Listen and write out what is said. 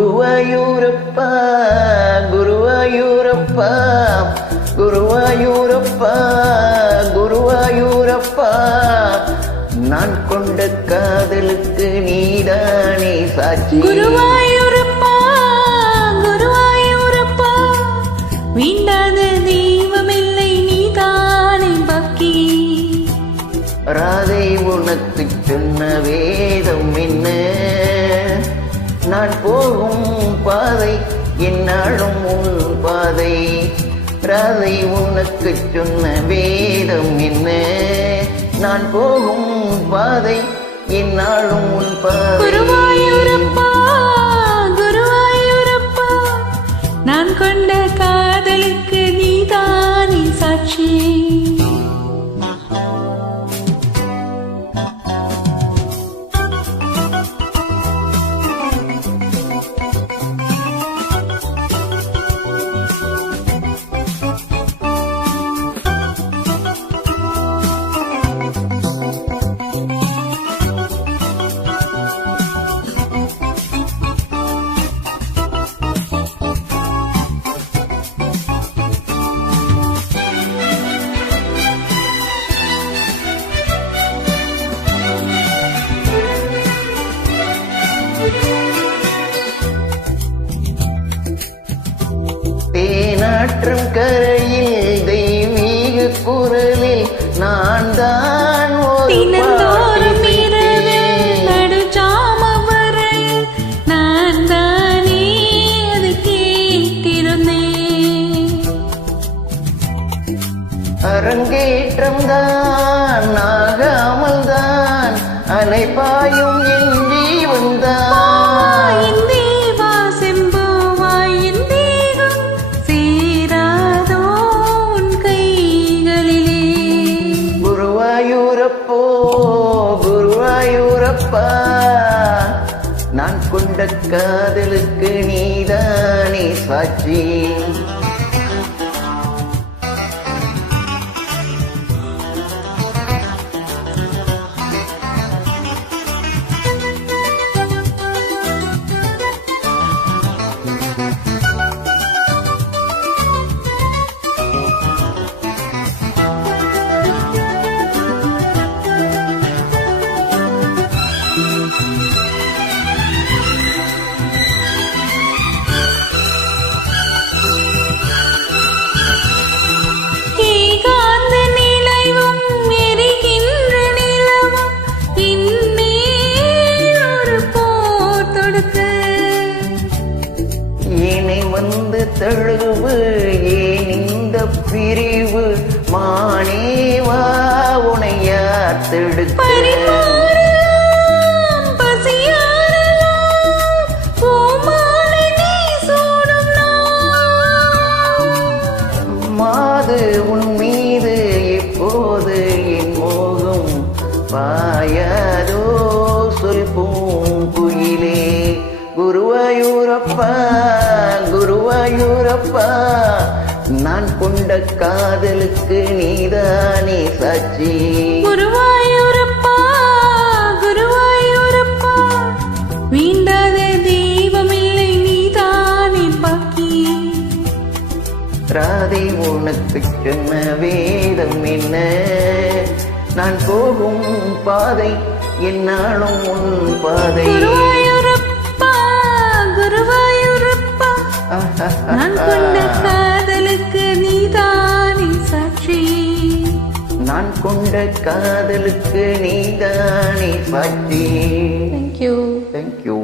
குருவாயூரப்பா குருவாயூரப்பா குருவாயூரப்பா குருவாயூரப்பா நான் கொண்ட காதலுக்கு நீதானே சாட்சி. குருவாயூரப்பா குருவாயூரப்பா வீண்டாத தெய்வமில்லை நீதானே பாக்கி. ராதை உனக்கு சொன்ன வேதம் என்ன? நான் போகும் பாதை என்னாலும் உன் பாதை. ராதை உனக்கு சொன்ன வேதம் என்ன? நான் போகும் பாதை என்னாலும் உன் பாதை. குருவாயூரப்பா குருவாயூரப்பா நான் கொண்ட காதலுக்கு நீதானே சாட்சி. தேனாற்றும் கரையில் தெய்வீக குரலில் நான் தான் தினந்தோறும் இரவில் நடுஜாமம் வரை நான் தானே அது கேட்டிருந்தேன். அரங்கேற்றம் தான் ஆகாமல் தான் அலைபாயும் என் ஜீவன் தான். குருவாயூரப்போ குருவாயூரப்பா நான் கொண்ட காதலுக்கு நீதானே சாட்சி. வந்து தழுவு ஏன் இந்த பிரிவு மானேவா உனையா தடுக்க. மாது உன் மீது இப்போது என் மோகம் பாயாதோ சொல் பூங்குயிலே. குருவாயூரப்பா குருவாயூரப்பா நான் கொண்ட காதலுக்கு நீதானே சாட்சி. குருவாயூரப்பா குருவாயூரப்பா வீண்டாத தெய்வமில்லை நீதானே பாக்கி. ராதை உனக்கு சொன்ன வேதம் என்ன? நான் போகும் பாதை என்னாலும் உன் பாதை. குருவாயூரப்பா குருவாயூரப்பா நான் கொண்ட காதலுக்கு நீதானே சாட்சி. நான் கொண்ட காதலுக்கு நீதானே சாட்சி. Thank you. Thank you.